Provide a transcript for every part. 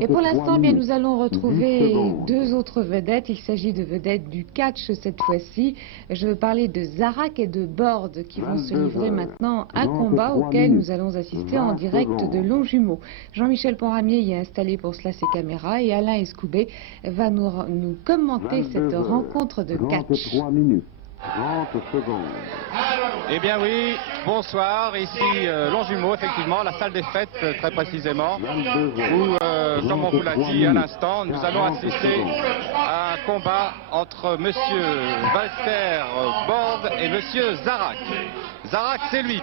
Et pour l'instant, bien, nous allons retrouver deux autres vedettes. Il s'agit de vedettes du catch cette fois-ci. Je veux parler de Zarak et de Borde qui vont se livrer maintenant un combat auquel nous allons assister en direct de Longjumeau. Jean-Michel Ponramier y a installé pour cela ses caméras et Alain Escoubet va nous commenter cette rencontre de catch. 30 secondes. Eh bien oui, bonsoir, ici Longjumeau, effectivement, la salle des fêtes très précisément, où, comme on vous l'a dit à l'instant, nous allons assister à un combat entre monsieur Walter Borde et monsieur Zarak. Zarak, c'est lui.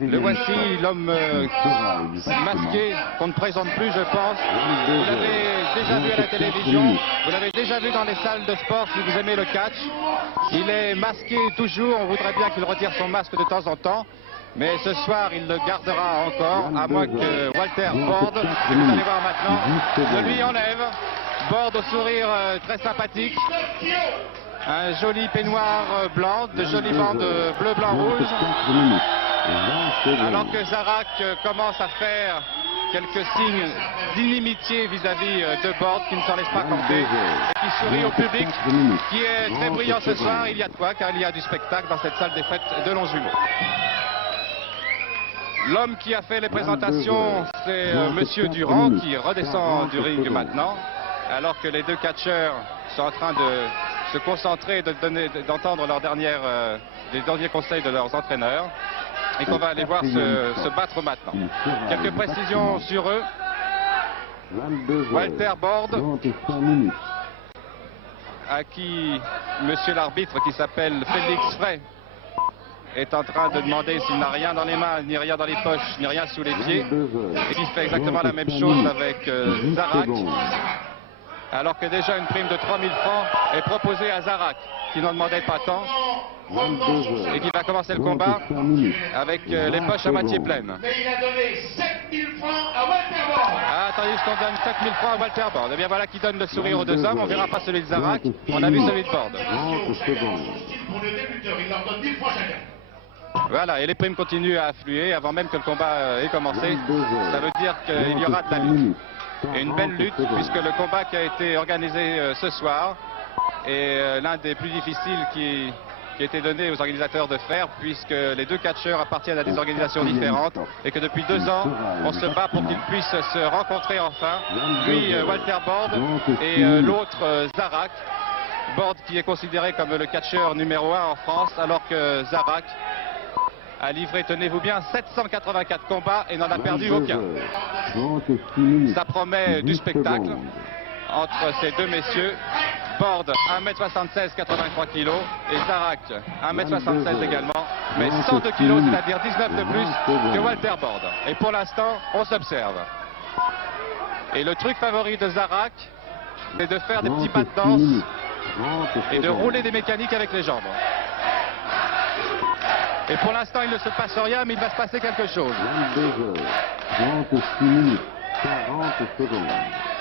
Le voici, l'homme masqué, qu'on ne présente plus, je pense. Vous l'avez déjà vu à la télévision, vous l'avez déjà vu dans les salles de sport si vous aimez le catch. Il est masqué toujours, on voudrait bien qu'il retire son masque de temps en temps. Mais ce soir, il le gardera encore, à moins que Walter Borde, que vous allez voir maintenant, ne lui enlève. Borde au sourire très sympathique. Un joli peignoir blanc, de jolies bandes bleu, blanc, rouge. Alors que Zarak commence à faire quelques signes d'inimitié vis-à-vis de Borde, qui ne s'en laisse pas compter, et qui sourit au public, qui est très brillant ce soir. Il y a de quoi, car il y a du spectacle dans cette salle des fêtes de Longjumeau. L'homme qui a fait les présentations, c'est monsieur Durand, qui redescend du ring maintenant, alors que les deux catcheurs sont en train de se concentrer et d'entendre les derniers conseils de leurs entraîneurs, et qu'on va aller voir se battre maintenant. Quelques précisions sur eux. Walter Borde, à qui monsieur l'arbitre, qui s'appelle Félix Frey, est en train de demander s'il n'a rien dans les mains, ni rien dans les poches, ni rien sous les pieds, et qui fait exactement la même chose avec Zarak, alors que déjà une prime de 3000 francs est proposée à Zarak, qui n'en demandait pas tant, et qui va commencer le combat avec les poches à moitié pleines. Mais il a donné 7000 francs à Walter Borde. Ah, attendez, qu'on donne 7000 francs à Walter Borde. Eh bien voilà qui donne le sourire aux deux hommes. On verra pas celui de Zarak, on a vu celui de Borde. Pour le débuteur, il leur donne 1000 francs chacun. Voilà, et les primes continuent à affluer avant même que le combat ait commencé. Ça veut dire qu'il y aura de la lutte. Et une belle lutte, puisque le combat qui a été organisé ce soir est l'un des plus difficiles qui a été donné aux organisateurs de faire, puisque les deux catcheurs appartiennent à des organisations différentes et que depuis 2 ans, on se bat pour qu'ils puissent se rencontrer enfin. Lui, Walter Borde, et l'autre, Zarak. Borde qui est considéré comme le catcheur numéro 1 en France, alors que Zarak a livré, tenez-vous bien, 784 combats et n'en a perdu aucun. Ça promet du spectacle entre ces deux messieurs. Borde 1m76, 83 kg, et Zarak 1m76 également, mais 102 kg, c'est-à-dire 19 de plus que Walter Borde. Et pour l'instant, on s'observe. Et le truc favori de Zarak, c'est de faire des petits pas de danse et de rouler des mécaniques avec les jambes. Et pour l'instant, il ne se passe rien, mais il va se passer quelque chose. 36 minutes, 40 secondes.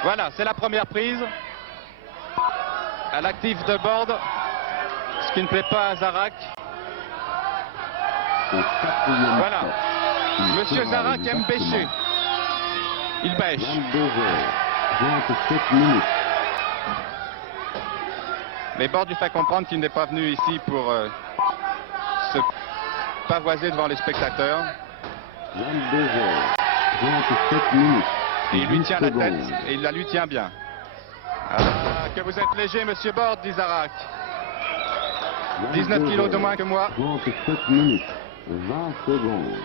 Voilà, c'est la première prise. À l'actif de Borde, ce qui ne plaît pas à Zarak. Voilà. Monsieur Zarak aime bêcher. Il bêche. 22h27 minutes. Mais Borde lui fait comprendre qu'il n'est pas venu ici pour se pavoiser devant les spectateurs. 22h27 minutes. Et il lui tient la tête, et il la lui tient bien. Ah, que vous êtes léger, monsieur Borde, dit Zarak. 19 kilos de moins que moi. 37 minutes, 20 secondes.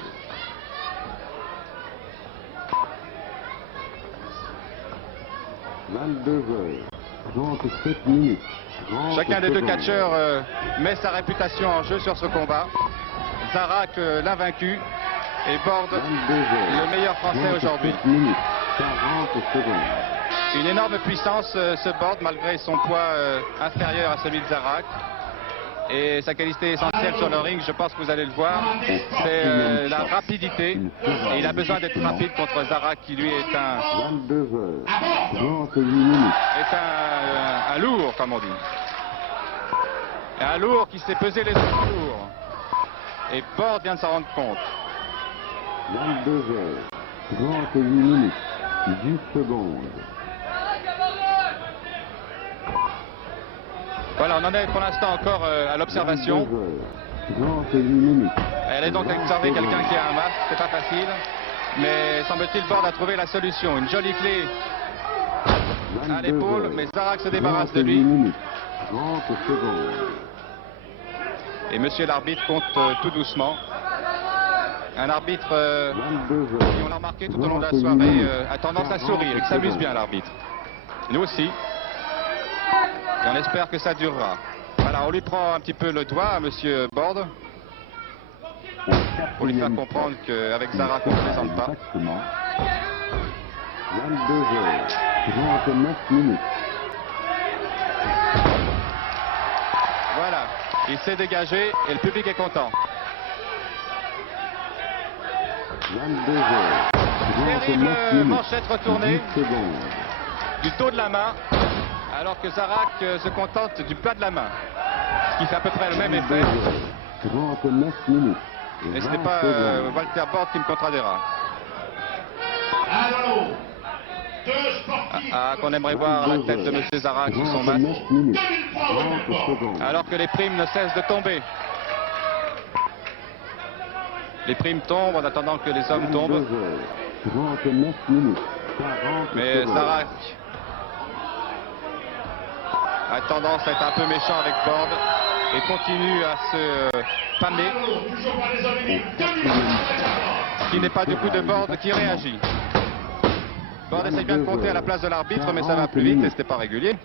22h37 minutes. Chacun des deux catcheurs met sa réputation en jeu sur ce combat. Zarak, l'invaincu, et Borde, le meilleur français aujourd'hui. 40 secondes. Une énorme puissance, ce Borde, malgré son poids inférieur à celui de Zarak. Et sa qualité essentielle sur le ring, je pense que vous allez le voir, c'est la rapidité. Et il a besoin d'être rapide contre Zarak, qui lui est un 22h38 minutes. est un lourd, comme on dit. Un lourd qui sait peser les autres lourds. Et Borde vient de s'en rendre compte. 22h 38 minutes, 10 secondes. Voilà, on en est pour l'instant encore à l'observation. 38 minutes. Elle est donc observer quelqu'un qui a un masque, c'est pas facile. Mais semble-t-il, Borde a trouvé la solution. Une jolie clé à l'épaule, mais Zarak se débarrasse de lui. Minutes, 30 secondes. Et monsieur l'arbitre compte tout doucement. Un arbitre, 22 heures. qui on l'a remarqué tout au long de la soirée, a tendance à sourire. Il s'amuse bien, l'arbitre. Nous aussi. Et on espère que ça durera. Voilà, on lui prend un petit peu le doigt à monsieur Borde, pour lui faire comprendre qu'avec Zarak, on ne plaisante pas. Exactement. 22 heures, 39 minutes. Voilà, il s'est dégagé et le public est content. 22 heures, 39 Terrible minutes. manchette retournée 10 secondes. du dos de la main, alors que Zarak se contente du plat de la main. Ce qui fait à peu près le même 22 effet. heures, 39 minutes. Et ce 20 n'est pas secondes. Walter Borde qui me contredira. Alors, deux sportifs. Qu'on aimerait voir la tête de M. Zarak sur son masque. 39 minutes, 2003 au 30 Belfort. secondes. Alors que les primes ne cessent de tomber. Les primes tombent en attendant que les hommes 22 tombent. heures, 39 minutes, 40 Mais secondes. Zarak a tendance à être un peu méchant avec Borde et continue à se pâmer, Alors, toujours par les hommes libres. 2 minutes pour les Belfort. ce qui n'est pas du coup de Borde qui réagit. Borde essaie bien de compter à la place de l'arbitre, mais ça va plus vite et ce n'est pas régulier.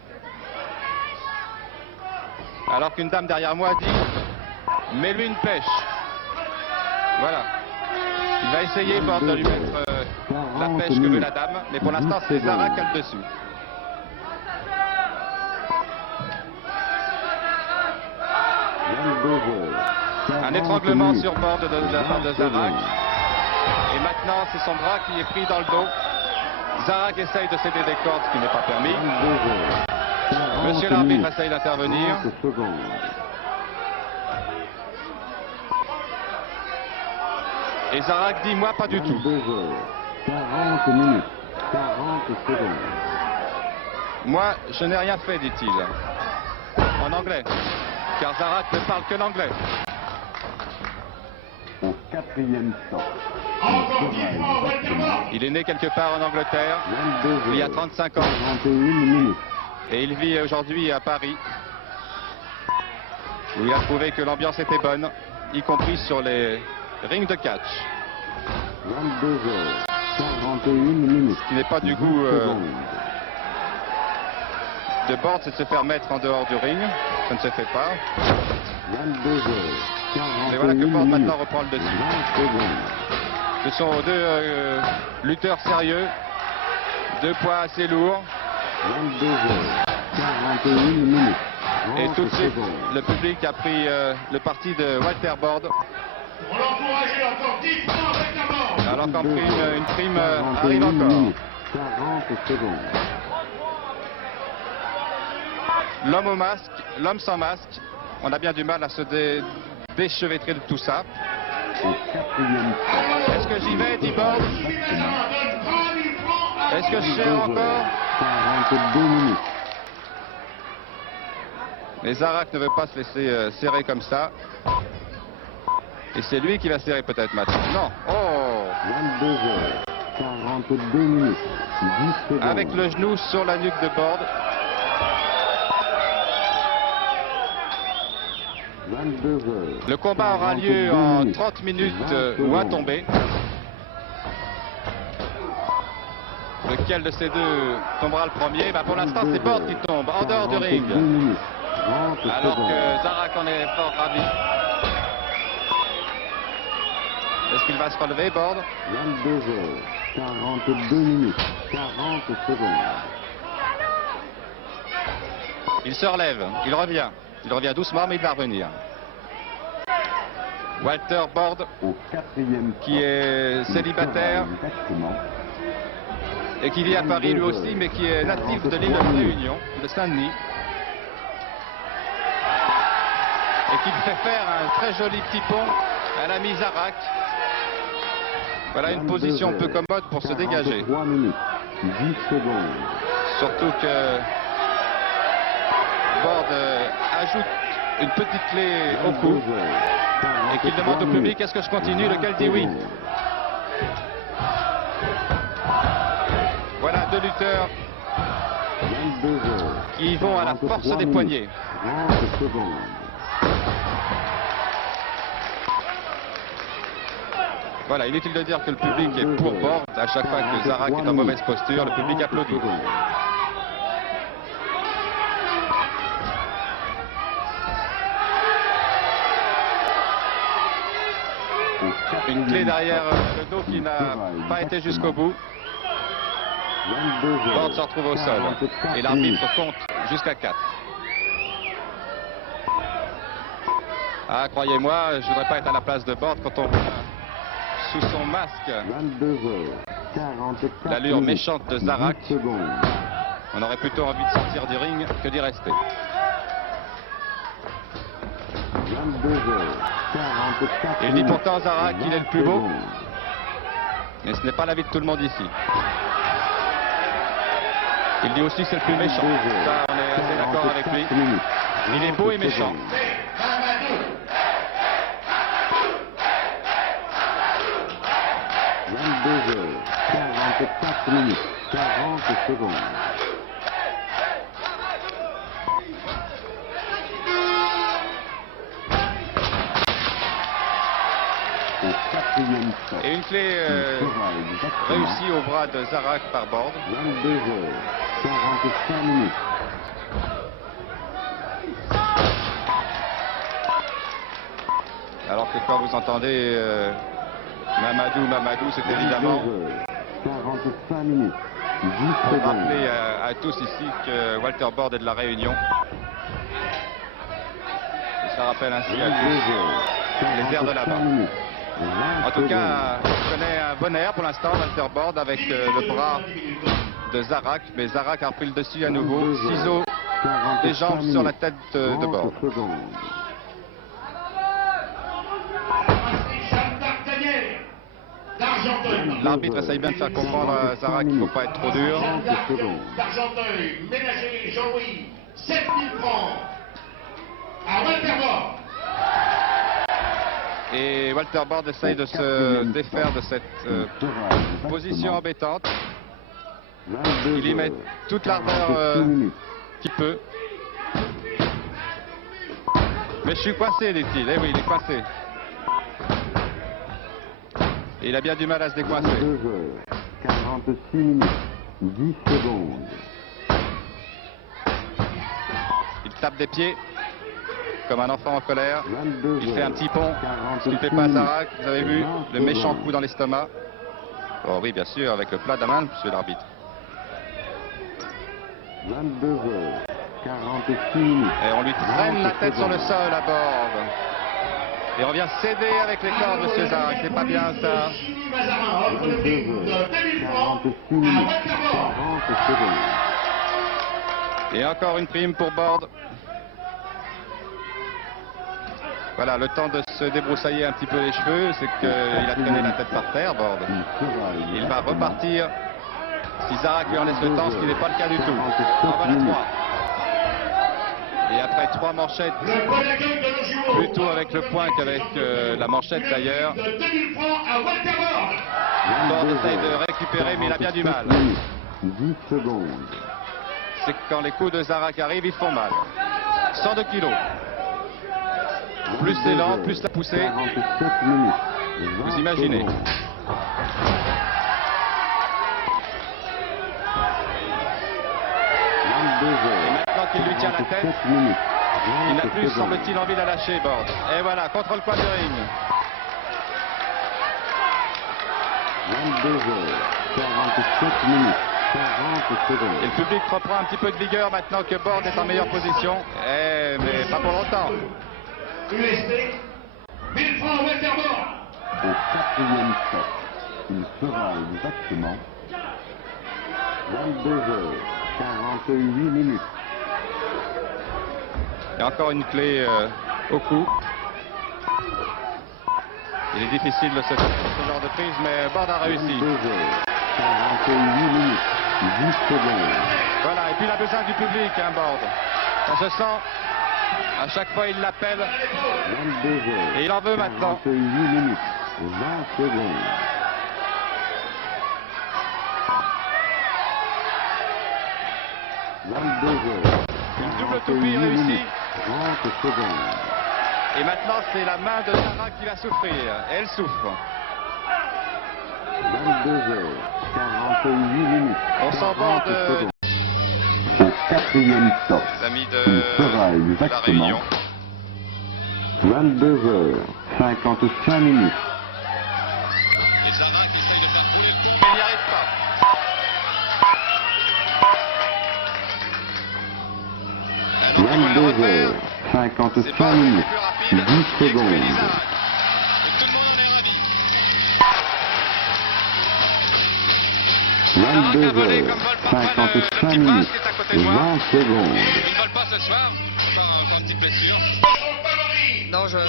Alors qu'une dame derrière moi dit « Mets-lui une pêche ». Voilà. Il va essayer, Borde, de lui mettre la pêche que veut la dame, mais pour l'instant, c'est Zarak qui a le dessus. Un étranglement sur Borde de la part de Zarak. Et maintenant, c'est son bras qui est pris dans le dos. Zarak essaye de céder des cordes, ce qui n'est pas permis. Monsieur l'arbitre essaye d'intervenir. Et Zarak dit, moi, pas du tout. 40 minutes, 40 secondes. Moi, je n'ai rien fait, dit-il. En anglais. Car Zarak ne parle que l'anglais. Au quatrième temps. Encore 10 points au Walter Borde. Il est né quelque part en Angleterre, 22 il y a heures, 35 ans, 41 minutes. et il vit aujourd'hui à Paris, où il a trouvé que l'ambiance était bonne, y compris sur les rings de catch. 22 heures, 41 minutes. Ce qui n'est pas du 10 goût secondes. de Borde, c'est de se faire mettre en dehors du ring. Ça ne se fait pas. 22 heures, 41 Mais voilà que Borde minutes. maintenant reprend le dessus. 20 secondes. Ce sont deux lutteurs sérieux, deux poids assez lourds. 22 heures, 41 minutes. Et 30 tout de suite, secondes. le public a pris le parti de Walter Borde, On l'encourageait encore 10 points au Walter Borde. alors qu'en prime, une prime 41 arrive encore. minutes, 40 secondes. L'homme au masque, l'homme sans masque, on a bien du mal à se déchevêtrer de tout ça. Au quatrième temps. Est-ce que j'y vais, dit Borde? Sylvie Benjamin donne 3000 francs à Est-ce que je 22 serre heures, encore? 42 minutes. Mais Zarak ne veut pas se laisser serrer comme ça. Et c'est lui qui va serrer peut-être maintenant. Non. Oh! 22 heures, 42 minutes, 10 secondes. Avec le genou sur la nuque de Borde. 22 heures. Le combat aura lieu 42 en minutes, 30 minutes 20 ou à secondes. tomber. Lequel de ces deux tombera le premier? Pour l'instant, c'est Borde qui tombe, en dehors du 42 ring. minutes, 30 Alors secondes. que Zarak en est fort ravi. Est-ce qu'il va se relever, Borde? 22 heures, 42 minutes, 40 secondes. Il se relève, il revient. Il revient doucement, mais il va revenir. Walter Borde, Au quatrième qui temps. est célibataire Exactement. et qui vit à Paris lui aussi, mais qui est natif de l'île de Réunion, de Saint-Denis. Et qui fait faire un très joli petit pont à l'ami Zarak. Voilà une position peu commode pour se dégager. 3 minutes, 10 secondes. Surtout que Borde ajoute une petite clé au cou et qu'il demande au public est-ce que je continue, lequel dit oui. Voilà deux lutteurs qui vont à la force des poignets. 30 secondes. Voilà, inutile de dire que le public est pour Borde. À chaque fois que Zarak est en mauvaise posture, le public applaudit. Une clé derrière le dos qui n'a pas été jusqu'au bout. Borde se retrouve au sol et l'arbitre compte jusqu'à 4. Ah, croyez-moi, je voudrais pas être à la place de Borde quand on voit sous son masque l'allure méchante de Zarak. On aurait plutôt envie de sortir du ring que d'y rester. Il dit pourtant Zarak qu'il est le plus beau, mais ce n'est pas l'avis de tout le monde ici. Il dit aussi que c'est le plus méchant. Ça, on est assez d'accord avec lui. Il est beau et méchant. Heures, 44 minutes, 40 secondes. Et une clé réussie au bras de Zarak par Borde. 22 heures, 45 minutes. Alors que quand vous entendez Mamadou, c'est évidemment 45 minutes, 10 pour secondes. rappeler à tous ici que Walter Borde est de la Réunion. Et ça rappelle ainsi à tous les airs de là-bas. En tout cas, je connais un bon air pour l'instant, Walter Borde, avec le bras de Zarak, mais Zarak a repris le dessus à nouveau. Ciseaux des jambes sur la tête de Borde. L'arbitre essaye bien de faire comprendre à Zarak qu'il ne faut pas être trop dur. D'Argenteuil, ménager Jean-Louis, 7 000 francs à Walter Borde. Et Walter Borde essaye de se défaire de cette position embêtante. Il y met toute l'ardeur qu'il peut. Mais je suis coincé, dit-il. Eh oui, il est coincé. Et il a bien du mal à se décoincer. 2 heures, 46 minutes, 10 secondes. Il tape des pieds comme un enfant en colère. 22 Il fait un petit pont, ce qu'il ne fait 46 pas à minutes, Zarak. Vous avez vu le 20 méchant secondes. coup dans l'estomac. Oh oui, bien sûr, avec le plat de la main, monsieur l'arbitre. 22 heures, 46 minutes. Et on lui traîne la tête sur le sol à Borde. Et on vient céder avec les cordes, monsieur Zarak. C'est pas bien ça. Chini Mazarin offre le 22 prix de heures, 2000 francs 46 à minutes, Walter Borde. 40 secondes. Et encore une prime pour Borde. Voilà, le temps de se débroussailler un petit peu les cheveux, c'est qu'il a traîné la tête par terre, Borde. Il va repartir si Zarak lui en laisse le temps, ce qui n'est pas le cas du tout. En voilà 3. Et après 3 manchettes, Le bon accueil de nos jumeaux. plutôt avec le poing qu'avec la manchette d'ailleurs, De 2000 francs à Walter Borde. Borde essaye de récupérer, mais il a bien du mal. 10 secondes. C'est que quand les coups de Zarak arrivent, ils font mal. 102 kilos. Plus c'est lent, plus la poussée. 47 minutes. Vous imaginez. Et maintenant qu'il lui tient la tête, il n'a plus, semble-t-il, envie de la lâcher, Borde. Et voilà, contre le coin du ring. 22 heures, 47 minutes, 40 secondes. Et le public reprend un petit peu de vigueur maintenant que Borde est en meilleure position. Eh, mais pas pour longtemps. USD, 1000 francs à Walter Borde. Au quatrième set, il fera exactement 22 heures, 48 minutes. Et encore une clé au cou. Il est difficile de se faire ce genre de prise, mais Borde a réussi. 48 minutes, 10 secondes. Voilà, et puis il a besoin du public, hein, Borde. On se sent, à chaque fois il l'appelle, 22 heures, et il en veut maintenant. 48 minutes, 20 secondes. 22 heures, Une double 48 toupie réussie. minutes, 30 secondes. Et maintenant, c'est la main de Sarah qui va souffrir. Et elle souffre. 22 heures, 48 minutes. On s'en 40 borde secondes. Au quatrième stop, les amis il sera de la exactement Réunion. 22 heures, 55 minutes. Et Sarah qui essaye de faire rouler le tour, mais il n'y arrive pas. Alors, on va le 22 refaire. heures, C'est 55 pas le minutes, plus rapide. 10 qui secondes. expédie Sarah. Et tout le monde en est ravi. 22 Sarah qui a volé heures, comme vole parfois le 55 petit prince minutes, qui est à côté de moi. 20 secondes. Il ne vole pas ce soir. Encore une petite blessure. Non, je ne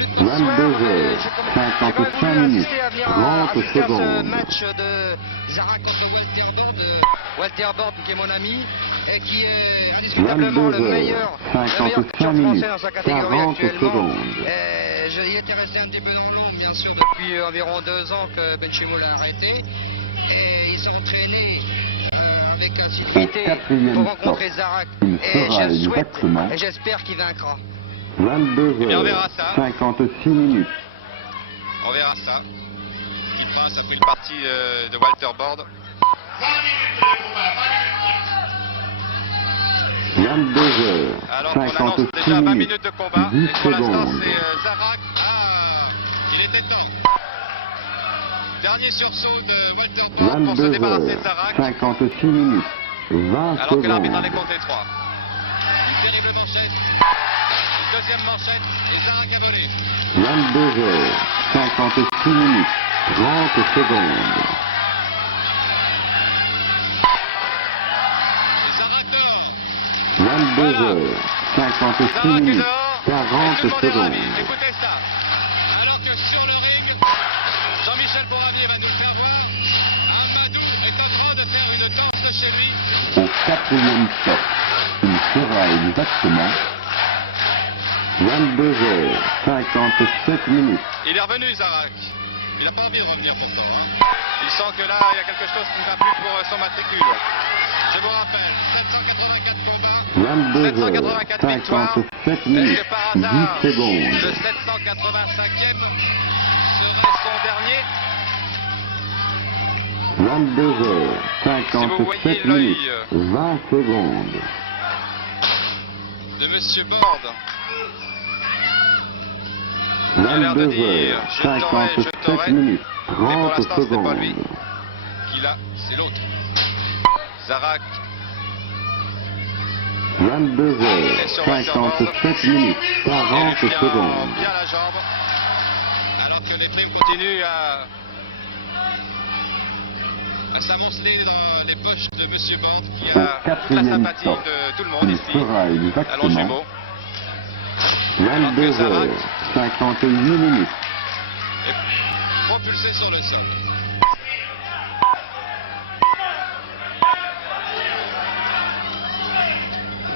lutte pas ce 22 soir. heures, J'ai quand 55 même voulu minutes, assister à venir 30 assister à ce secondes. match de Zara contre Walter Borde. Walter Borde qui est mon ami et qui est indiscutablement 22 le meilleur heures, coach 55 minutes, français dans sa catégorie 40 actuellement. secondes. Il était resté un petit peu dans l'ombre, bien sûr, depuis environ 2 ans que Benchimol l'a arrêté. Et ils sont entraînés avec assiduité Au quatrième pour rencontrer stop, Zarak. il Et sera je souhaite exactement et j'espère qu'il vaincra. 22 Eh bien, on heures, verra ça. 56 minutes. On verra ça. Qui Prince a pris le parti de Walter Borde. 22 heures, Alors qu'on annonce 56 déjà 20 minutes, minutes de combat. 10 Et pour l'instant, secondes. c'est Zarak. Ah, il était temps. Dernier sursaut de Walter Borde pour se 22 débarrasser de heures, Zarak. 56 minutes, 20 Alors que l'arbitre en a secondes. compté 3. Une terrible manchette. Une deuxième manchette. Et Zarak a volé. 22 heures, 56 minutes, 30 secondes. Et Zarak dehors. 22 Voilà. heures, 56 Zarak est minutes, dehors. 40 Et tout le monde est secondes. ravi. Écoutez ça. Alors que sur le ring, Jean-Michel Boravier va nous le faire voir. Amadou est en train de faire une danse de chez lui. Au quatrième stop, il sera exactement 22 heures, 57 minutes. Il est revenu, Zarak. Il n'a pas envie de revenir pourtant. Hein. Il sent que là, il y a quelque chose qui ne va plus pour son matricule. Je vous rappelle, 784 combats, 22 heures, 784 victoires. 57 minutes, Est-ce que par 10 hasard, secondes. le 785e serait son dernier? 22 heures, Si vous voyez 57 l'œil, minutes, 20 secondes. De Monsieur Borde. Il a l'air de 22 dire, heures, je t'aurai, 57 minutes, Mais pour 30 l'instant, ce n'est pas lui. secondes. Qui là, c'est l'autre. Zarak 22 heures, 57 minutes, et 40 lui tient secondes. bien la jambe. Alors que les primes continuent à s'amonceler dans les poches de Monsieur Borde qui Au a toute la quatrième sympathie stop, de tout le monde il ici sera à exactement Longjumeau. 22 Zarak heures, 58 minutes. est propulsé sur le sol.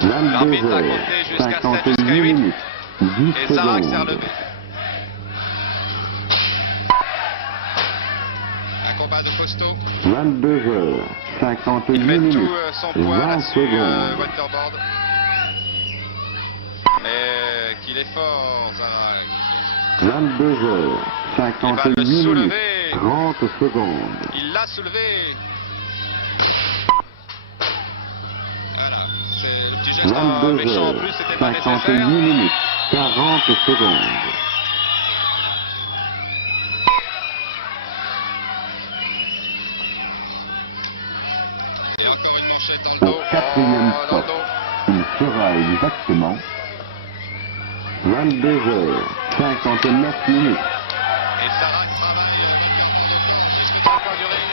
L'arbitre 22 a heures, compté jusqu'à 7, 58 jusqu'à 8. minutes, 10 Et Zarak s'est secondes. relevé. Un combat de costaud. 22 heures, 58 Il met minutes, tout son poids 20 là-dessus, secondes. Walter Borde. Mais qu'il est fort, Zarak. 22 heures, Il va 58 le minutes, soulever. 30 secondes. Il l'a soulevé. Voilà. C'est le petit geste 22 méchant en heures, plus, c'était pas 58 nécessaire. minutes, 40 secondes. Et encore une manchette dans le Au dos. quatrième Oh, dans le stop, dos. il sera exactement 22 heures, 59 minutes. Et Zarak travaille Walter Borde jusque dans le coin du ring.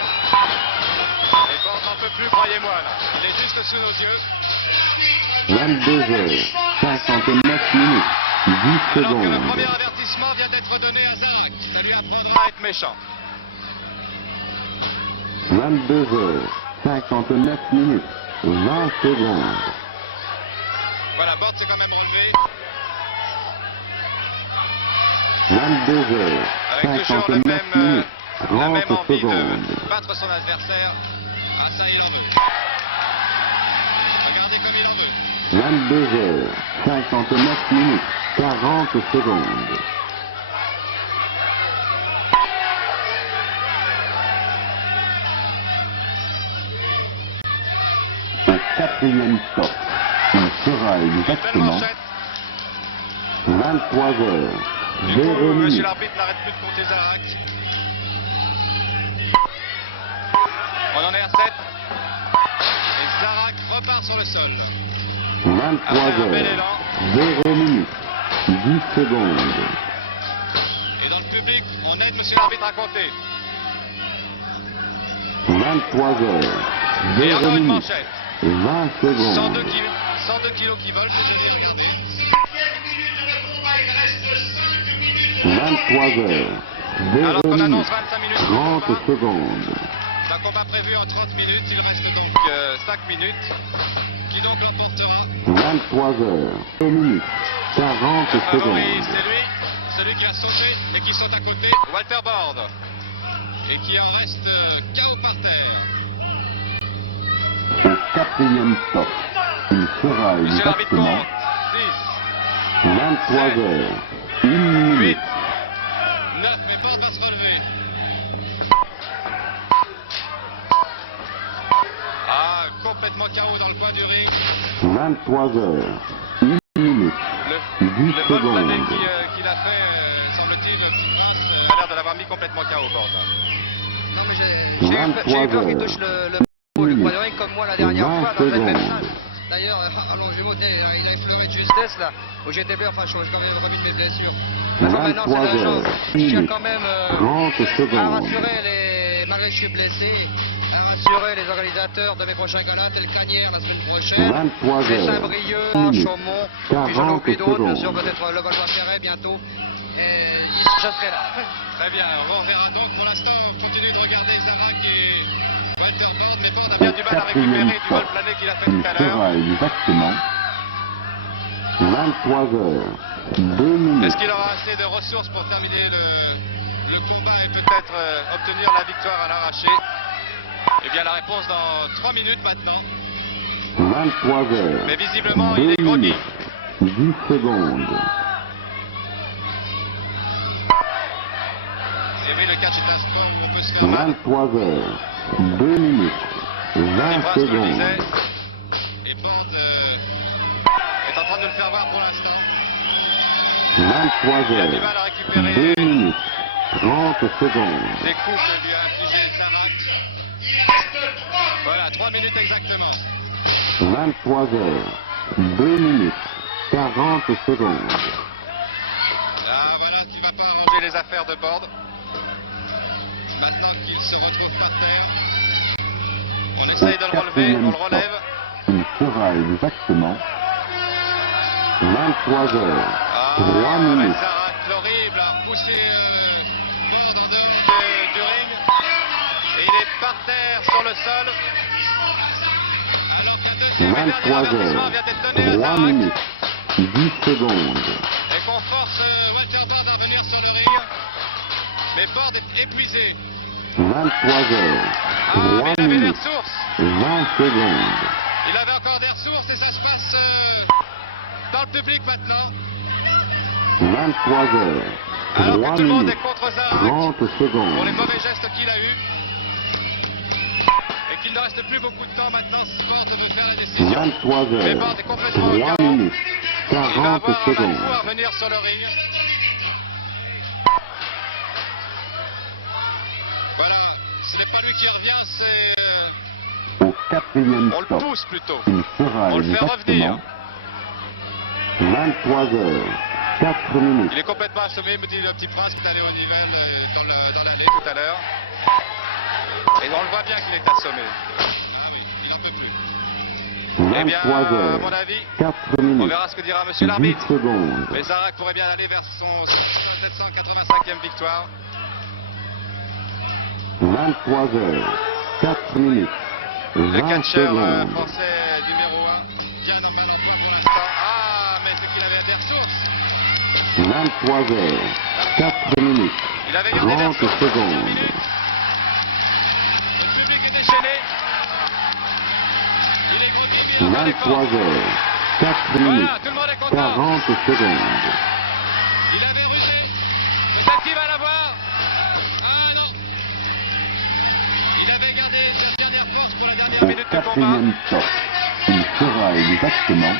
Et Borde n'en peut plus, croyez-moi là. Il est juste sous nos yeux. 22 heures, 59 minutes, 10 Alors que le secondes. premier avertissement vient d'être donné à Zarak. Ça lui apprendra à être méchant. 22h59 minutes. 20 secondes. Voilà, Borde s'est quand même relevé. 22h59 Avec toujours minutes. la même 30 envie secondes. de battre son adversaire. Ah ça, il en veut. Regardez comme il en veut. 22h59 minutes. 40 secondes. Au quatrième stop, il sera Belle exactement manchette. 23h. Du 0 coup, monsieur minutes. l'arbitre n'arrête plus de compter Zarak. On en est à 7. Et Zarak repart sur le sol. 23h. 0 minutes. 10 secondes. Et dans le public, on aide monsieur l'arbitre à compter. 23h. Et 0 encore une minutes. manchette. 20 secondes. 102 kilos qui volent, c'est joli, regardez. 23h. 0 Alors qu'on annonce minutes. 25 minutes. 30 secondes. C'est un combat prévu en 30 minutes, il reste donc 5 minutes. Qui donc l'emportera? 23h. 0 minutes. 40 Le favori, secondes. c'est lui, celui qui a sauté et qui saute à côté, Walter Borde. Et qui en reste KO par terre. Au quatrième stop, il sera Monsieur l'arbitre exactement compte. 23h. 1 6, 8, minute. 9, mais Borde va se relever. Ah, complètement KO dans le coin du ring. 23h. 1 minute. Le 10 vol plané secondes. qu'il a fait, semble-t-il, le petit prince, a l'air de l'avoir mis complètement KO, Borde. Non, mais j'ai eu peur qu'il touche le coin du ring comme moi la dernière 20 fois dans cette même secondes. salle. D'ailleurs, allons Jumeau, il a effleuré de justesse là, où j'étais bien, enfin, j'ai quand même remis de mes blessures. Enfin, maintenant, c'est la 23h. chose. Je tiens quand même 30 à secondes. rassurer malgré que je suis blessé, à rassurer les organisateurs de mes prochains galas, tel Cagnères la semaine prochaine, 23 les heures. Saint-Brieuc, Chaumont, puis j'en 40 oublie d'autres, bien sûr, secondes. peut-être le Valois-Perret bientôt. Et je serai là. Très bien, on verra donc. Pour l'instant, on continue de regarder Zarak et Walter Borde, mais Borde a bien Au du mal à quatrième récupérer du vol stop, plané qu'il a fait il tout à l'heure. sera exactement 23h. 2 minutes. Est-ce qu'il aura assez de ressources pour terminer le combat et peut-être obtenir la victoire à l'arraché? Eh bien, la réponse dans 3 minutes maintenant. 23h. Mais visiblement, 2 il est groggy. minutes. 10 secondes. Et oui, le catch est un sport où on peut se faire mal. 23h. 2 minutes. 20 Prince nous le secondes. disait. Et Borde est en train de le faire voir pour l'instant. Il a du mal à 23h. récupérer 2 minutes. 30 secondes. les coups que lui a infligé Zarak. Voilà, 3 minutes exactement. 23h. 2 minutes. 40 secondes. Ah, voilà ce qui ne va pas arranger les affaires de Borde. Maintenant qu'il se retrouve par terre, on essaye de le relever, on le relève. Il sera exactement 23h. Ah, 3 minutes. Zarak, l'horrible, a repoussé Borde en dehors du ring. Et il est par terre sur le sol. Alors qu'un deuxième et dernier 23 avertissement heures. vient d'être donné à 3 Zarak. minutes. 10 secondes. Et qu'on force Walter Borde à revenir sur le ring. Mais Borde est épuisé. 23h. Ah, mais 3 il avait des minutes. ressources. 20 secondes. Il avait encore des ressources et ça se passe dans le public maintenant. 23h. Alors 3 que tout le monde est minutes. contre Zarak 30 pour les secondes. mauvais gestes qu'il a eus. Et qu'il ne reste plus beaucoup de temps maintenant si Borde veut faire la décision. 23h. Mais Borde est complètement au 3 chaos. minutes. Il va 40 avoir un coup secondes. à revenir sur le ring. Voilà, ce n'est pas lui qui revient, c'est... Au quatrième on le stop, pousse plutôt. il sera On le fait revenir. exactement 23h. 4 minutes. Il est complètement assommé, me dit le petit prince qui est allé au Nivelle dans l'allée tout à l'heure. Et on le voit bien qu'il est assommé. Ah oui, il n'en peut plus. Eh bien, 23 à mon heures, avis, 4 on minutes, verra ce que dira monsieur 10 l'arbitre. secondes. Mais Zarak pourrait bien aller vers son 785e victoire. 23 heures, 4 minutes, Le 20 catcheur secondes. français numéro 1, bien en mal en point pour l'instant. Ah, mais c'est qu'il avait des ressources. 23 heures, 4 minutes, Il avait gardé des 30 ressources. secondes. Le public est déchaîné. Il est groggy, il a 23 heures, 4 minutes, Voilà, tout le monde est content. 40 secondes. Il avait rusé. Peut-être qu'il va l'avoir. Ah non. Il avait gardé sa dernière force pour la dernière Au minute de combat. 4e top, il sera exactement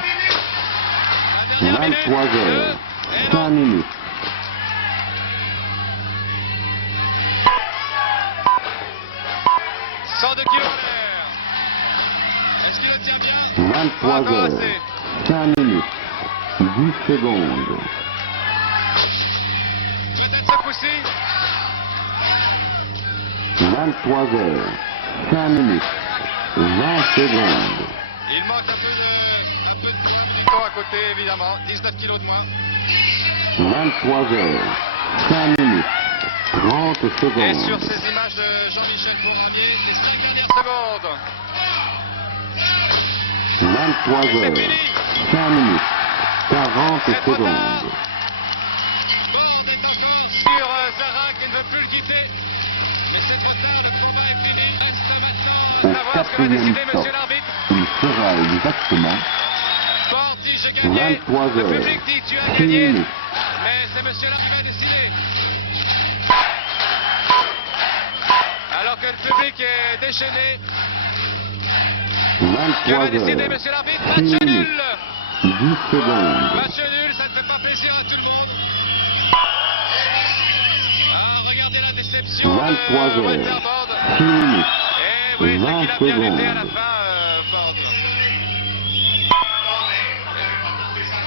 La dernière minute. 23 heures, Et 5 non. minutes. « 102 kilos en l'air. Est-ce qu'il le tient bien? 23 Encore heures, assez. 5 minutes, 10 secondes. Peut-être ce coup-ci. 23 heures, 5 minutes, 20 secondes. Il manque un peu de temps à côté, évidemment. 19 kilos de moins. 23 heures, 5 minutes, 30 Et sur secondes. ces images de Jean-Michel Fournier, les 5 dernières secondes. 23 C'est heures, fini. 5 minutes, 40 C'est trop tard. secondes. Borde est encore sur Zarak et ne veut plus le quitter. Mais c'est trop tard, le combat est fini. Reste maintenant Au à savoir ce que va 4e décider top, monsieur l'arbitre. il sera exactement Borde dit j'ai gagné. 23 Le heures, public dit tu as 6 gagné. minutes. Mais c'est monsieur l'arbitre qui va décider. Alors que le public est déchaîné. Que 23 va décider heures, monsieur l'arbitre? 6 Match minutes, nul. 10 secondes. Match nul, ça ne fait pas plaisir à tout le monde. Ah, regardez la déception 23 de Walter heures, Borde. 6 minutes, Eh oui, c'est 20 qu'il a bien lutté à la secondes. fin, Borde.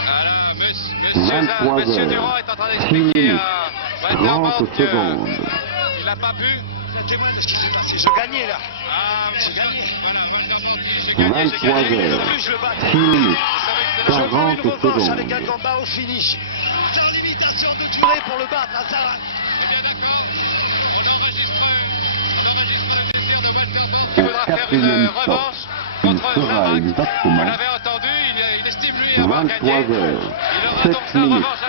Voilà, monsieur 23 heures, Durand est en train 6 d'expliquer minutes, à Walter 30 Borde secondes. qu'il n'a pas pu. Ça témoigne de ce qui s'est passé. Je gagnais là. Ah, J'ai gagné. Voilà, Walter Borde dit j'ai gagné, j'ai 23 gagné. heures, Plus je le bats. 6 minutes, Vous savez que c'est Je la veux 40 une revanche avec un secondes. combat au finish. Sans limitation de durée pour le battre à Zarak. Eh bien d'accord, on enregistre le désir de Walter Borde qui voudra faire une 4e top, revanche il contre sera Zarak. Vous exactement l'avez entendu, il estime lui avoir 23 gagné. heures, Il aura 7 donc sa minutes. revanche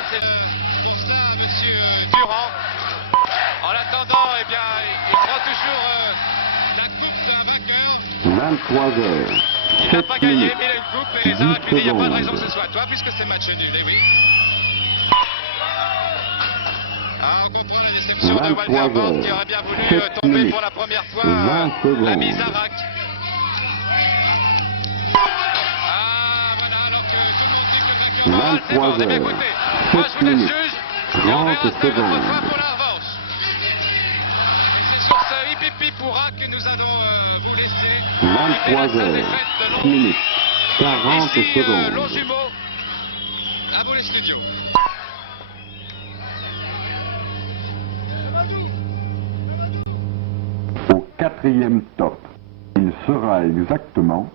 pour cela, monsieur Durand. En attendant, eh bien, il prend toujours la coupe d'un vainqueur. 23 heures, Il n'a 7 pas gagné, minutes, mais il a une coupe et 10 Zarak lui dit il n'y a pas de raison que secondes. ce soit toi puisque c'est match nul, eh oui. Ah, on comprend la déception de 23 Walter Borde qui heures, aurait bien voulu 7 tomber minutes, pour la première fois 20 secondes. l'ami Zarak. Ah, voilà, alors que tout le monde dit que le vainqueur moral, c'est 23 Borde. Eh bien, heures, écoutez, moi je vous laisse 7 juge et on 30 verra ce que votre secondes. foi pour la revanche. Et c'est sur ce hip pourra que nous allons vous laisser. 23 Écoutez la seule heures, défaite de 6 Londres. minutes, 40 Ici, secondes. Longjumeau, à vous les studios. Au 4e top, il sera exactement